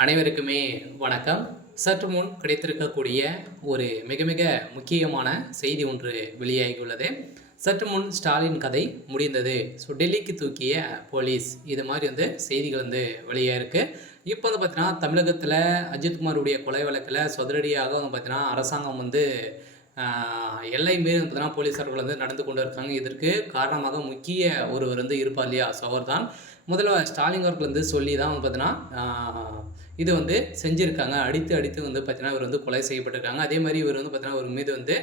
அனைவருக்குமே வணக்கம். சற்று முன் கிடைத்திருக்கக்கூடிய ஒரு மிக மிக முக்கியமான செய்தி ஒன்று வெளியாகியுள்ளது. சற்று முன் ஸ்டாலின் கதை முடிந்தது. ஸோ டெல்லிக்கு தூக்கிய போலீஸ், இது மாதிரி செய்திகள் வெளியாயிருக்கு. இப்போ பார்த்தீங்கன்னா, தமிழகத்தில் அஜித்குமாருடைய கொலை வழக்கில் சதுரடியாக பார்த்தீங்கன்னா, அரசாங்கம் எல்லை மீறி பார்த்தீங்கன்னா போலீஸார்கள் நடந்து கொண்டு இருக்காங்க. இதற்கு காரணமாக முக்கிய ஒருவர் இருப்பார் இல்லையா? ஸோ அவர் தான் முதல்வர் ஸ்டாலின் அவர்கள் சொல்லி தான் பார்த்தீங்கன்னா இது செஞ்சுருக்காங்க. அடித்து அடித்து பார்த்தீங்கன்னா இவர் கொலை செய்யப்பட்டிருக்காங்க. அதே மாதிரி இவர் பார்த்தீங்கன்னா இவர் மீது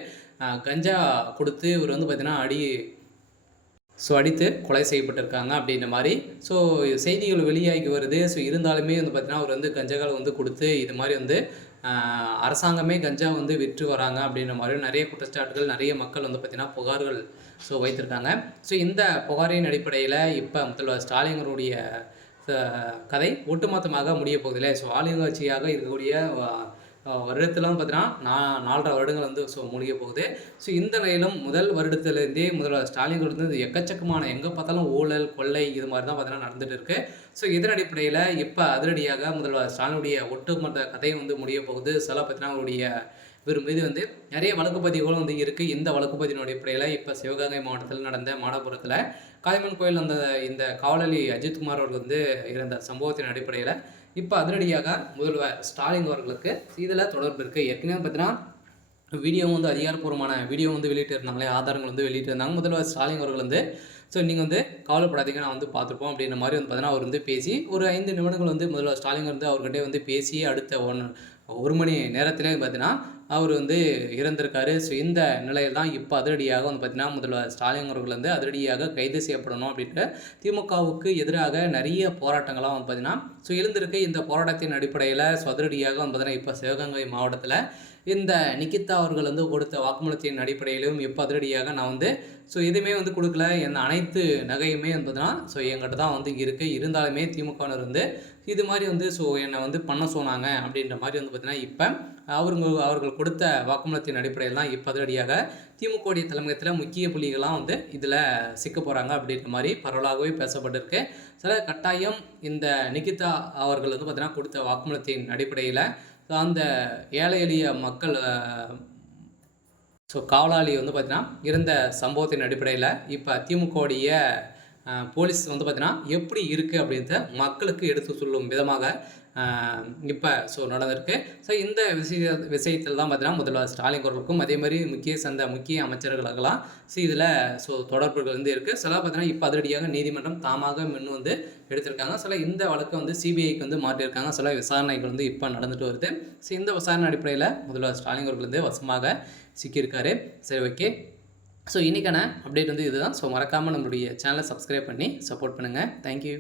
கஞ்சா கொடுத்து இவர் பார்த்தீங்கன்னா அடித்து கொலை செய்யப்பட்டிருக்காங்க அப்படின்ற மாதிரி செய்திகள் வெளியாகி வருது. இருந்தாலுமே பார்த்தீங்கன்னா அவர் கஞ்சாக்கள் கொடுத்து இது மாதிரி அரசாங்கமே கஞ்சா விற்று வராங்க அப்படின்ற மாதிரி நிறைய குற்றச்சாட்டுகள், நிறைய மக்கள் பார்த்தீங்கன்னா புகார்கள் வைத்திருக்காங்க. இந்த புகாரின் அடிப்படையில் இப்போ முதல்வர் ஸ்டாலின் அவருடைய கதை ஒட்டுமொத்தமாக முடிய போகுதில்லை. ஆளுங்கட்சியாக இருக்கக்கூடிய வருடத்திலும் பார்த்தீங்கன்னா 4.5 வருடங்கள் முடிய போகுது. இந்த நிலையிலும் முதல் வருடத்திலேருந்தே முதல்வர் ஸ்டாலின் எக்கச்சக்கமான எங்கே பார்த்தாலும் ஊழல், கொள்ளை இது மாதிரி தான் பார்த்தீங்கன்னா நடந்துட்டு இருக்கு. இதன் அடிப்படையில் இப்போ அதிரடியாக முதல்வர் ஸ்டாலினுடைய ஒட்டுமொத்த கதை முடிய போகுது. பார்த்தீங்கன்னா அவருடைய இவர் மீது நிறைய வழக்கு பதிவுகளும் இருக்குது. இந்த வழக்கு பதிவின் அடிப்படையில் இப்போ சிவகங்கை மாவட்டத்தில் நடந்த மாடபுரத்தில் காளியம்மன் கோயில் இந்த காவலாளி அஜித்குமார் அவர்கள் இருந்த சம்பவத்தின் அடிப்படையில் இப்போ அதிரடியாக முதல்வர் ஸ்டாலின் அவர்களுக்கு இதில் தொடர்பு இருக்குது. ஏற்கனவே பார்த்தீங்கன்னா வீடியோ அதிகாரப்பூர்வமான வீடியோ வெளியிட்டிருந்தாங்களே, ஆதாரங்கள் வெளியிட்டிருந்தாங்க. முதல்வர் ஸ்டாலின் அவர்கள் நீங்கள் கவலைப்படாதீங்க, நான் பார்த்துருப்போம் அப்படின்ற மாதிரி பார்த்தீங்கன்னா அவர் பேசி ஒரு 5 நிமிடங்கள் முதல்வர் ஸ்டாலின் அவர்கிட்ட பேசி அடுத்த 1 மணி நேரத்திலே பார்த்தீங்கன்னா அவர் இறந்திருக்காரு. இந்த நிலையில் தான் இப்போ அதிரடியாக பார்த்தீங்கன்னா முதல்வர் ஸ்டாலின் அவர்கள் அதிரடியாக கைது செய்யப்படணும் அப்படின்ட்டு திமுகவுக்கு எதிராக நிறைய போராட்டங்களாக பார்த்தீங்கன்னா எழுந்திருக்கு. இந்த போராட்டத்தின் அடிப்படையில் அதிரடியாக பார்த்தீங்கன்னா இப்போ சிவகங்கை மாவட்டத்தில் இந்த நிகிதா அவர்கள் கொடுத்த வாக்குமூலத்தின் அடிப்படையிலும் இப்போ அதிரடியாக நான் எதுவுமே கொடுக்கல, எந்த அனைத்து நகையுமே பார்த்தீங்கன்னா எங்கிட்ட தான் இருக்குது. இருந்தாலுமே திமுகவினர் இது மாதிரி என்னை பண்ண சொன்னாங்க அப்படின்ற மாதிரி பார்த்தீங்கன்னா இப்போ அவர்கள் கொடுத்த வாக்குமூலத்தின் அடிப்படையில் தான் இப்போ அதிரடியாக திமுகவுடைய தலைமையத்தில் முக்கிய புள்ளிகள்லாம் இதில் சிக்க போகிறாங்க அப்படின்ற மாதிரி பரவலாகவே பேசப்பட்டிருக்கு. கட்டாயம் இந்த நிகிதா அவர்கள் பார்த்தீங்கன்னா கொடுத்த வாக்குமூலத்தின் அடிப்படையில் அந்த ஏழை எளிய மக்கள் காவலாளி பார்த்தீங்கன்னா இருந்த சம்பவத்தின் அடிப்படையில் இப்போ திமுகவுடைய போலீஸ் பார்த்தீங்கன்னா எப்படி இருக்குது அப்படின்றத மக்களுக்கு எடுத்து சொல்லும் விதமாக இப்போ நடந்திருக்கு. இந்த விஷயத்தில் தான் பார்த்தீங்கன்னா முதல்வர் ஸ்டாலின் அவர்களுக்கும் அதே மாதிரி முக்கிய அமைச்சர்களுக்கெல்லாம் இதில் தொடர்புகள் இருக்குது. பார்த்தீங்கன்னா இப்போ அதிரடியாக நீதிமன்றம் தாமாக முன் எடுத்திருக்காங்க. இந்த வழக்கை சிபிஐக்கு மாற்றியிருக்காங்க. விசாரணைகள் இப்போ நடந்துட்டு வருது. இந்த விசாரணை அடிப்படையில் முதல்வர் ஸ்டாலின் அவர்கள் வசமாக சிக்கியிருக்காரு. ஓகே. இன்றைக்கான அப்டேட் இதுதான். மறக்காமல் நம்மளுடைய சேனலை சப்ஸ்கிரைப் பண்ணி சப்போர்ட் பண்ணுங்கள். தேங்க்யூ.